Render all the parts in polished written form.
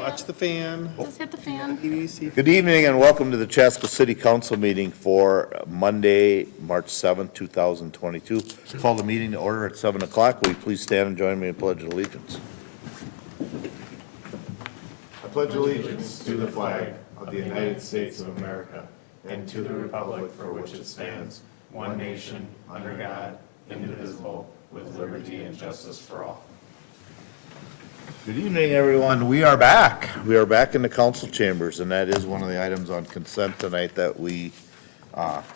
Watch the fan. Just hit the fan. Good evening and welcome to the Chaska City Council meeting for Monday, March 7th, 2022. Call the meeting to order at 7 o'clock. Will you please stand and join me in pledge of allegiance? I pledge allegiance to the flag of the United States of America and to the republic for which it stands, one nation, under God, indivisible, with liberty and justice for all. Good evening, everyone. We are back. We are back in the council chambers, and that is one of the items on consent tonight that we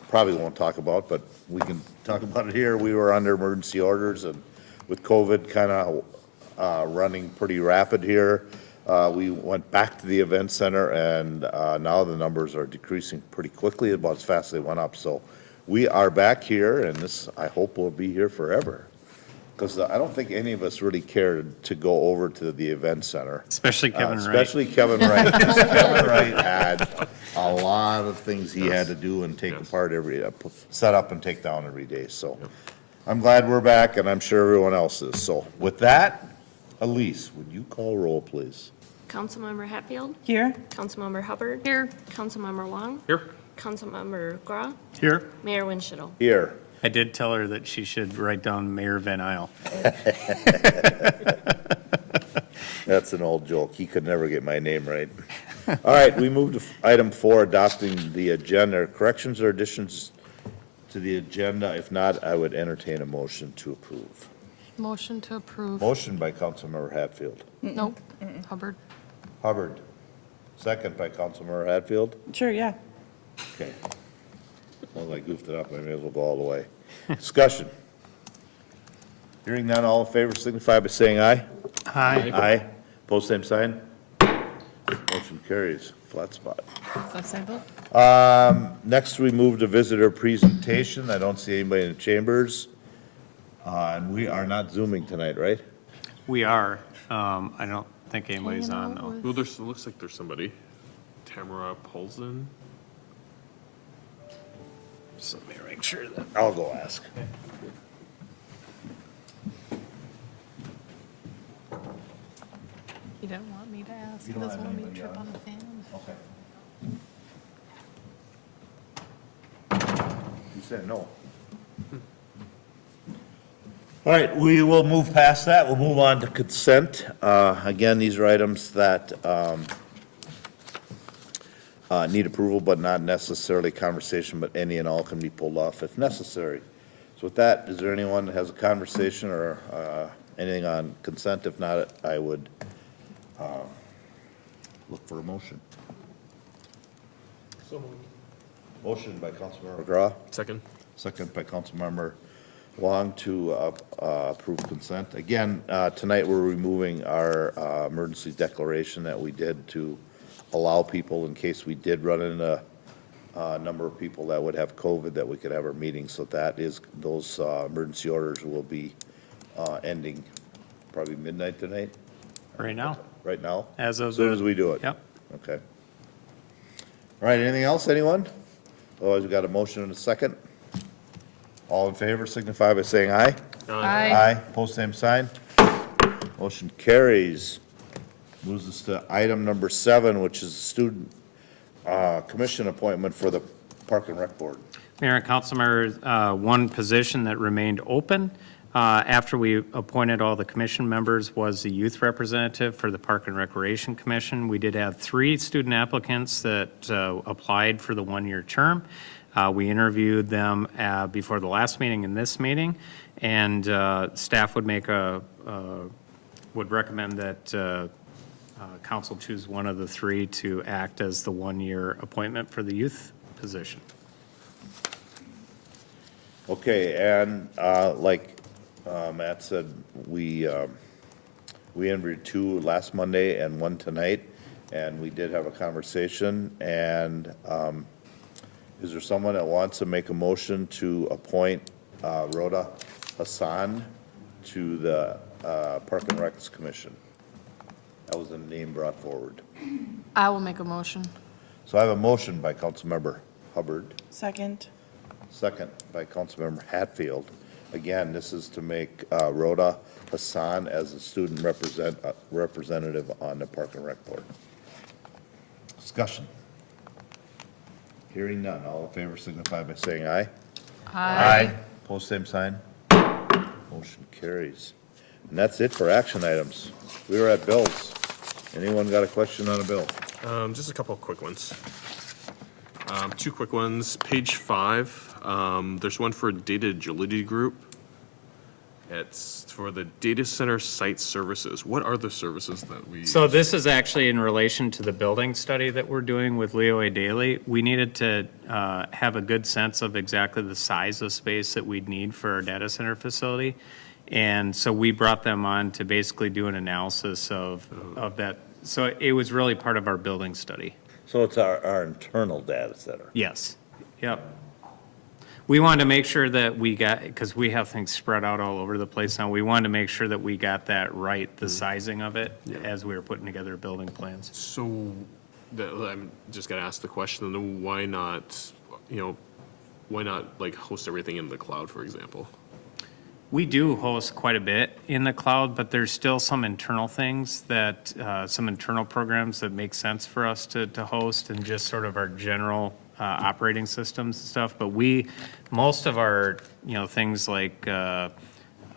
probably won't talk about, but we can talk about it here. We were under emergency orders, and with COVID kind of running pretty rapid here, we went back to the event center, and now the numbers are decreasing pretty quickly, about as fast as they went up. So we are back here, and this, I hope, will be here forever. Because I don't think any of us really cared to go over to the event center. Especially Kevin Wright. Especially Kevin Wright. Because Kevin Wright had a lot of things he had to do and take apart set up and take down every day. So I'm glad we're back, and I'm sure everyone else is. So with that, Elise, would you call roll, please? Councilmember Hatfield. Here. Councilmember Hubbard. Here. Councilmember Wong. Here. Councilmember Gra. Here. Mayor Winchell. Here. I did tell her that she should write down Mayor Van Isle. That's an old joke. He could never get my name right. All right, we move to item 4, adopting the agenda. Corrections or additions to the agenda? If not, I would entertain a motion to approve. Motion to approve. Motion by Councilmember Hatfield. Nope. Hubbard. Hubbard. Second by Councilmember Hatfield. Sure, yeah. Okay. Well, I goofed it up. I may as well go all the way. Discussion. Hearing none, all in favor signify by saying aye. Aye. Aye. Post same sign. Motion carries. Flat spot. Next, we move to visitor presentation. I don't see anybody in the chambers. And we are not Zooming tonight, right? We are. I don't think anybody's on though. Well, there's, it looks like there's somebody. Tamara Polson. So let me make sure that. I'll go ask. He didn't want me to ask. You He don't doesn't have want me to anybody trip on? on the fan. Okay. You said no. All right, we will move past that. We'll move on to consent. Again, these are items that need approval, but not necessarily conversation, but any and all can be pulled off if necessary. So with that, is there anyone that has a conversation or anything on consent? If not, I would look for a motion. So moved. Motion by Councilmember McGraw. Second. Second by Councilmember Wong to approve consent. Again, tonight we're removing our emergency declaration that we did to allow people, in case we did run into a number of people that would have COVID, that we could have our meeting. So that is, those emergency orders will be ending probably midnight tonight. Right now. Right now? As of As soon as we do it? Yep. Okay. All right, anything else, anyone? Otherwise, we got a motion and a second. All in favor signify by saying aye. Aye. Aye, post same sign. Motion carries. Moves us to item number 7, which is student commission appointment for the Park and Rec Board. Mayor and Councilmember, one position that remained open after we appointed all the commission members was the youth representative for the Park and Recreation Commission. We did have 3 student applicants that applied for the 1-year term. We interviewed them before the last meeting and this meeting, and staff would would recommend that council choose one of the 3 to act as the 1-year appointment for the youth position. Okay, and like Matt said, we interviewed 2 last Monday and 1 tonight, and we did have a conversation. And is there someone that wants to make a motion to appoint Rhoda Hassan to the Park and Recs Commission? That was the name brought forward. I will make a motion. So I have a motion by Councilmember Hubbard, Second. second by Councilmember Hatfield. Again, this is to make Rhoda Hassan as a student representative on the Park and Rec Board. Discussion. Hearing none. All in favor signify by saying aye. Aye. Post same sign. Motion carries. And that's it for action items. We are at bills. Anyone got a question on a bill? Just a couple of quick ones. Two quick ones. Page 5, there's one for Data Agility Group. It's for the data center site services. What are the services that we? So this is actually in relation to the building study that we're doing with Leo A. Daly. We needed to have a good sense of exactly the size of space that we'd need for our data center facility. And so we brought them on to basically do an analysis of that. So it was really part of our building study. So it's our internal data center. Yes, yep. We wanted to make sure that we got, because we have things spread out all over the place now, we wanted to make sure that we got that right, the sizing of it, as we were putting together building plans. So, I'm just gonna ask the question, then why not, like host everything in the cloud, for example? We do host quite a bit in the cloud, but there's still some internal things that, some internal programs that make sense for us to host, and just sort of our general operating systems and stuff. But most of our, things like, I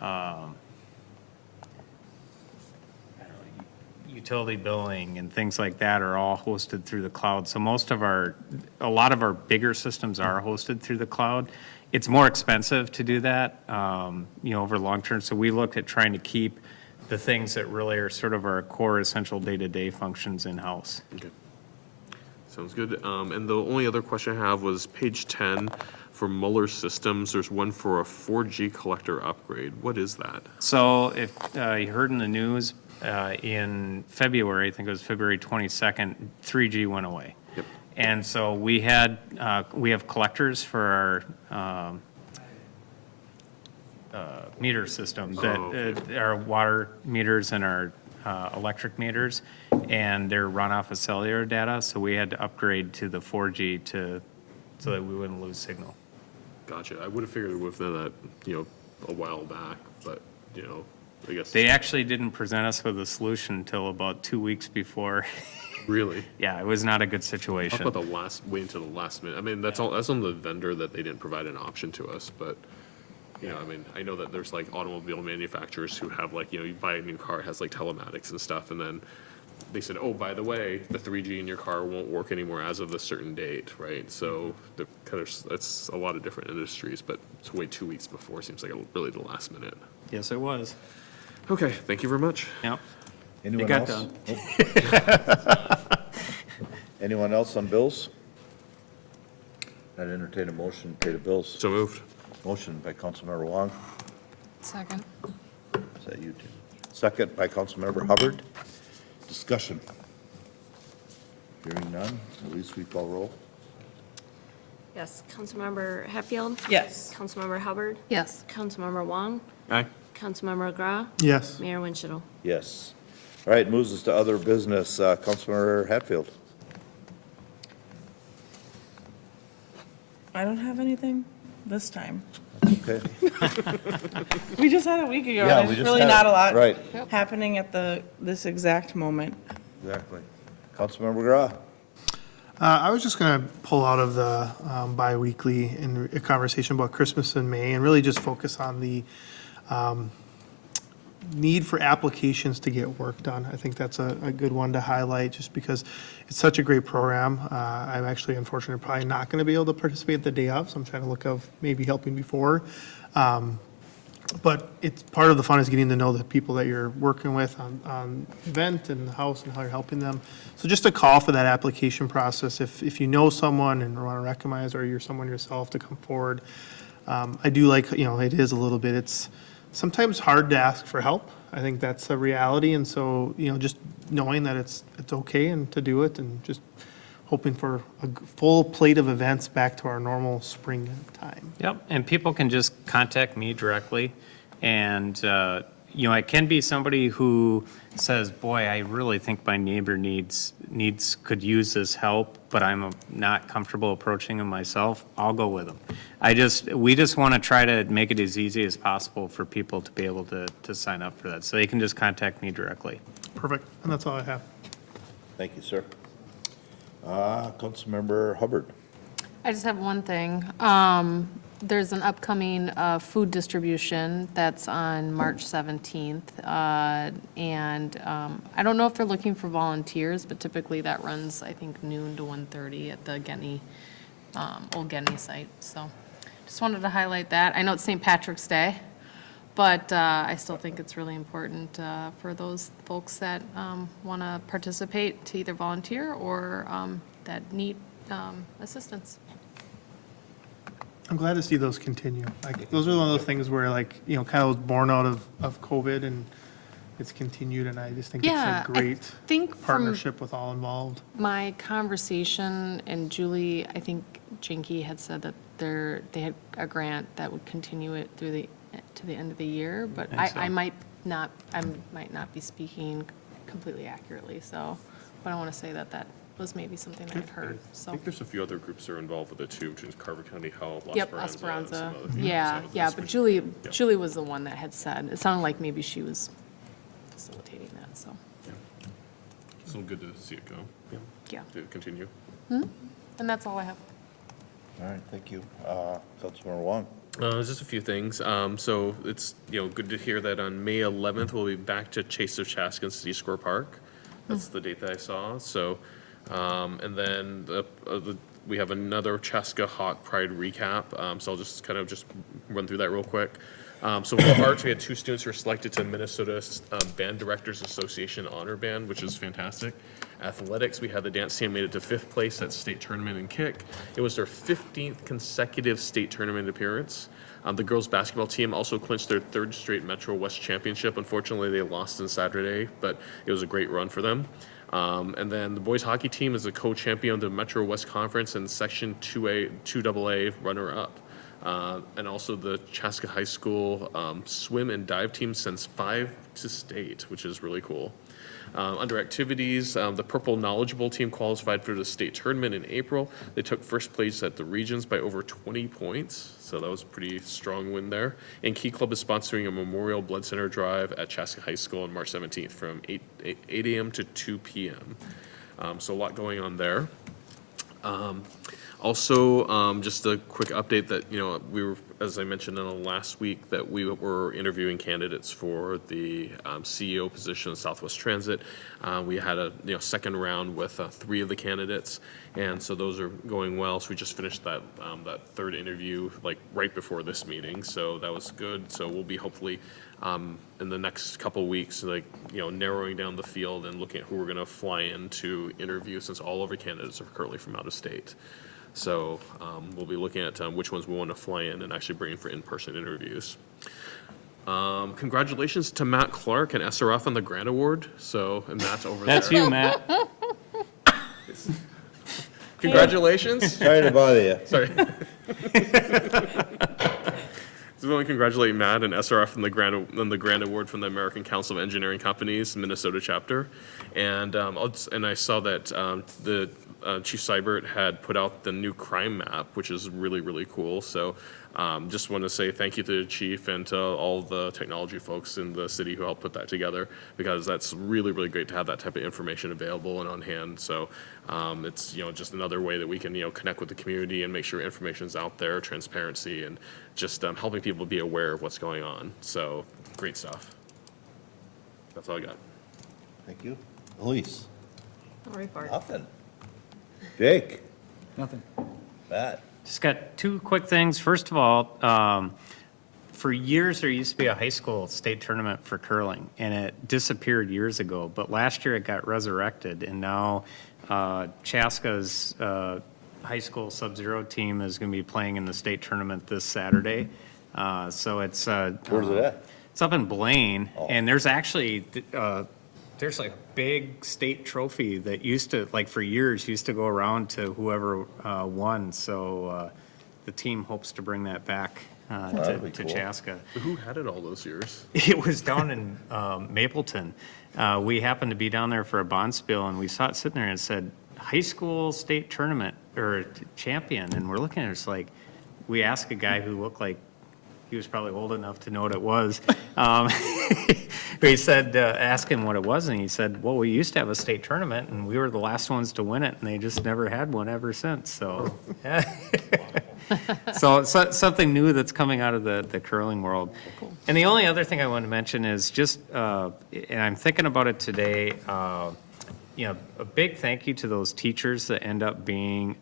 don't know, utility billing and things like that are all hosted through the cloud. So a lot of our bigger systems are hosted through the cloud. It's more expensive to do that, over long term. So we looked at trying to keep the things that really are sort of our core essential day-to-day functions in-house. Okay. Sounds good. And the only other question I have was page 10 for Muller Systems. There's one for a 4G collector upgrade. What is that? So if you heard in the news, in February, I think it was February 22nd, 3G went away. Yep. And so we have collectors for our meter systems, our water meters and our electric meters, and they're run off of cellular data, so we had to upgrade to the 4G so that we wouldn't lose signal. Gotcha. I would have figured we would have done that, a while back, but, I guess. They actually didn't present us with a solution until about 2 weeks before. Really? Yeah, it was not a good How situation. about wait until the last minute? I mean, that's on the vendor that they didn't provide an option to us, but, I know that there's like automobile manufacturers who have like, you buy a new car, it has like telematics and stuff, and then they said, oh, by the way, the 3G in your car won't work anymore as of a certain date, right? So that's a lot of different industries, but to wait 2 weeks before seems like really the last minute. Yes, it was. Okay, thank you very much. Yep. Anyone It got else? done. Anyone else on bills? I'd entertain a motion to pay the bills. So moved. Motion by Councilmember Wong. Second. Is that you, Tim? Second by Councilmember Hubbard. Discussion. Hearing none, Elise, we call roll. Yes, Councilmember Hatfield? Yes. Councilmember Hubbard? Yes. Councilmember Wong? Aye. Councilmember McGraw? Yes. Mayor Winchell? Yes. All right, moves us to other business. Councilmember Hatfield. I don't have anything this time. Okay. We just had a week ago. Yeah, and we there's just really had it. not a lot Right. happening at this exact moment. Exactly. Councilmember McGraw. I was just going to pull out of the biweekly and a conversation about Christmas in May and really just focus on the need for applications to get work done. I think that's a good one to highlight just because it's such a great program. I'm actually unfortunately probably not going to be able to participate the day of, so I'm trying to look of maybe helping before. But it's part of the fun is getting to know the people that you're working with on event and the house and how you're helping them. So just a call for that application process. If you know someone and want to recognize or you're someone yourself to come forward. I do like, it is a little bit, it's sometimes hard to ask for help. I think that's a reality. And so, just knowing that it's okay and to do it and just hoping for a full plate of events back to our normal spring time. Yep, and people can just contact me directly. And, I can be somebody who says, boy, I really think my neighbor could use this help, but I'm not comfortable approaching them myself. I'll go with them. we just want to try to make it as easy as possible for people to be able to sign up for that. So they can just contact me directly. Perfect, and that's all I have. Thank you, sir. Councilmember Hubbard. I just have one thing. There's an upcoming food distribution that's on March 17th. And I don't know if they're looking for volunteers, but typically that runs, I think, noon to 1:30 at the Genny, old Genny site. So just wanted to highlight that. I know it's St. Patrick's Day, but I still think it's really important for those folks that want to participate to either volunteer or that need assistance. I'm glad to see those continue. Like, those are one of those things where, like, you know, kind of was born out of COVID, and it's continued, and I just think Yeah, it's a great think from partnership with all involved. my conversation, and Julie, I think Jinky had said that they had a grant that would continue it through to the end of the year, but I might not be speaking completely accurately, so, but I want to say that was maybe something I had heard, I so. think there's a few other groups that are involved with it too, which is Carver County Health, La Yep, Esperanza, and some Esperanza, other things. yeah, So yeah, this but would- Julie was the one that had said, it sounded like maybe she was facilitating that, so, So good to see it go, yeah. to continue. And that's all I have. All right, thank you. Councilmember Wong. Just a few things. So it's, good to hear that on May 11th, we'll be back to Chase of Chaska and City Square Park. That's the date that I saw. So, and then we have another Chaska Hawk Pride recap. So I'll just kind of run through that real quick. So for arts, we had 2 students who were selected to Minnesota Band Directors Association Honor Band, which is fantastic. Athletics, we had the dance team made it to 5th place at state tournament and kick. It was their 15th consecutive state tournament appearance. The girls basketball team also clinched their 3rd straight Metro West championship. Unfortunately, they lost on Saturday, but it was a great run for them. And then the boys hockey team is a co-champion of the Metro West Conference and Section 2AA runner-up. And also the Chaska High School swim and dive team sends 5 to state, which is really cool. Under activities, the Purple Knowledgeable team qualified for the state tournament in April. They took 1st place at the regions by over 20 points, so that was a pretty strong win there. And Key Club is sponsoring a Memorial Blood Center drive at Chaska High School on March 17th from 8 a.m. to 2 p.m. So a lot going on there. Also, just a quick update that, we were, as I mentioned in the last week, that we were interviewing candidates for the CEO position of Southwest Transit. We had a second round with 3 of the candidates, and so those are going well. So we just finished that 3rd interview like right before this meeting, so that was good. So we'll be hopefully in the next couple of weeks, narrowing down the field and looking at who we're going to fly in to interview, since all of our candidates are currently from out of state. So we'll be looking at which ones we want to fly in and actually bring in for in-person interviews. Congratulations to Matt Clark and SRF on the grant award. So, and Matt's over there. That's you, Matt. Congratulations. Sorry to bother you. Sorry. So we want to congratulate Matt and SRF on the grant award from the American Council of Engineering Companies Minnesota chapter, and I saw that the Chief Seibert had put out the new crime map, which is really, really cool. So just want to say thank you to the chief and to all the technology folks in the city who helped put that together, because that's really, really great to have that type of information available and on hand. So it's just another way that we can connect with the community and make sure information's out there, transparency, and just helping people be aware of what's going on. So great stuff. That's all I got. Thank you. Elise. No report. Nothing. Jake. Nothing. Matt. Just got 2 quick things. First of all, for years, there used to be a high school state tournament for curling, and it disappeared years ago. But last year, it got resurrected, and now Chaska's high school Sub-Zero team is going to be playing in the state tournament this Saturday. So it's Where's it at? It's up in Blaine, and there's actually there's like a big state trophy that used to, like for years, used to go around to whoever won. So the team hopes to bring that back that'd be to cool. Chaska. Who had it all those years? It was down in Mapleton. We happened to be down there for a bond spill, and we saw it sitting there and it said high school state tournament or champion, and we're looking at it, it's like, we asked a guy who looked like he was probably old enough to know what it was. He said, ask him what it was, and he said, well, we used to have a state tournament, and we were the last ones to win it, and they just never had one ever since, so. Yeah. So something new that's coming out of the curling world. And the only other thing I want to mention is just, and I'm thinking about it today, you know, a big thank you to those teachers that end up being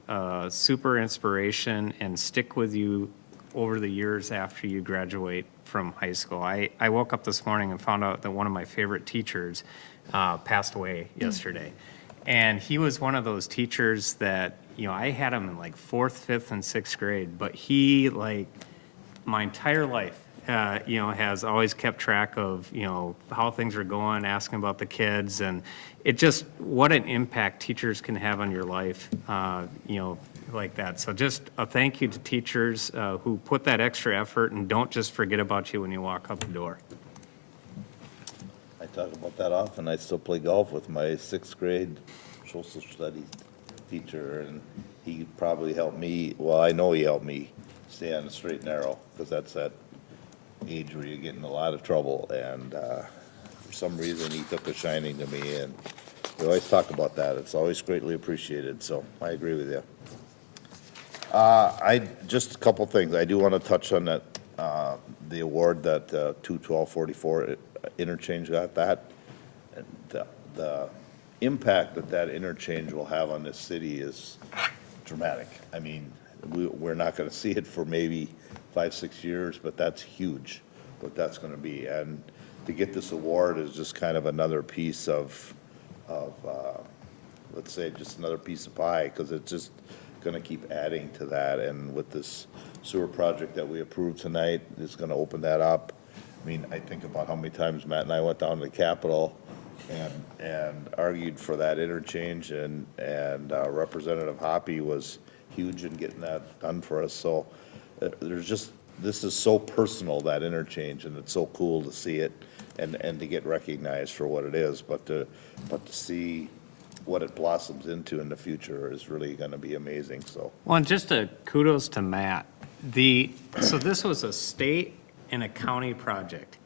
super inspiration and stick with you over the years after you graduate from high school. I woke up this morning and found out that one of my favorite teachers passed away yesterday. And he was one of those teachers that, you know, I had him in like 4th, 5th, and 6th grade, but he, like, my entire life, you know, has always kept track of, you know, how things are going, asking about the kids, and it just, what an impact teachers can have on your life, you know, like that. So just a thank you to teachers who put that extra effort and don't just forget about you when you walk out the door. I talk about that often. I still play golf with my 6th grade social studies teacher, and he probably helped me, well, I know he helped me stay on the straight and narrow, because that's that age where you get in a lot of trouble, and for some reason, he took a shining to me, and we always talk about that. It's always greatly appreciated, so I agree with you. Just a couple things. I do want to touch on that, the award that 21244 interchange got that. And the impact that that interchange will have on this city is dramatic. I mean, we're not going to see it for maybe 5-6 years, but that's huge, what that's going to be. And to get this award is just kind of another piece of let's say, just another piece of pie, because it's just going to keep adding to that. And with this sewer project that we approved tonight, it's going to open that up. I mean, I think about how many times Matt and I went down to the Capitol and argued for that interchange, and Representative Hoppy was huge in getting that done for us. So there's just, this is so personal, that interchange, and it's so cool to see it and to get recognized for what it is, but to see what it blossoms into in the future is really going to be amazing, so. Well, and just a kudos to Matt. So this was a state and a county project.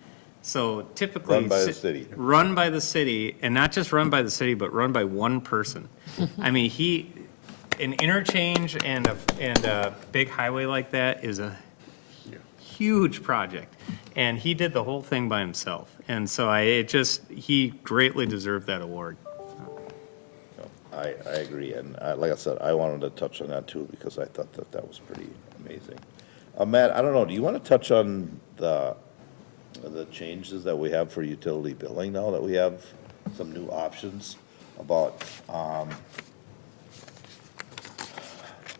So typically. Run by the city. Run by the city, and not just run by the city, but run by one person. I mean, an interchange and a big highway like that is a huge project. And he did the whole thing by himself. And so he greatly deserved that award. I agree, and like I said, I wanted to touch on that too, because I thought that was pretty amazing. Matt, I don't know, do you want to touch on the changes that we have for utility billing now, that we have some new options about,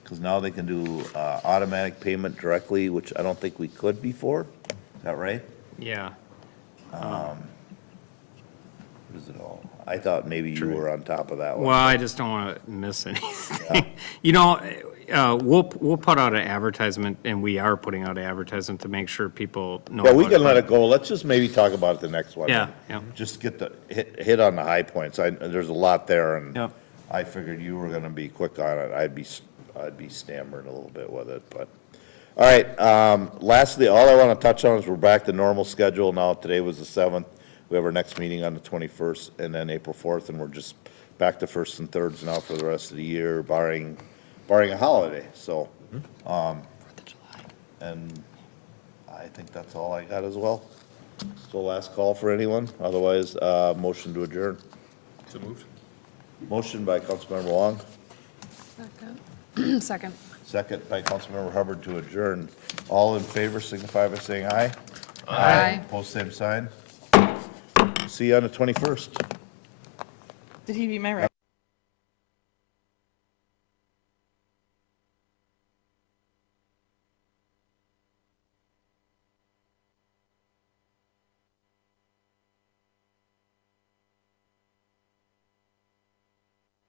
because now they can do automatic payment directly, which I don't think we could before, is that right? Yeah. What is it all? I thought maybe you were on top of that one. Well, I just don't want to miss anything. You know, we'll put out an advertisement, and we are putting out an advertisement to make sure people know. Yeah, we about can let it go. Let's just maybe talk about it the next one. Yeah, yeah. Just get the, hit on the high points. There's a lot there, and Yep. I figured you were gonna be quick on it. I'd be stammering a little bit with it, but. All right, lastly, all I want to touch on is we're back to normal schedule now. Today was the 7th. We have our next meeting on the 21st, and then April 4th, and we're just back to 1st and 3rds now for the rest of the year, barring a holiday, so. And I think that's all I got as well. So last call for anyone, otherwise, motion to adjourn. So moved. Motion by Councilmember Wong, Second. second by Councilmember Hubbard to adjourn. All in favor signify by saying aye. Aye. Post same sign. See you on the 21st. Did he beat my record?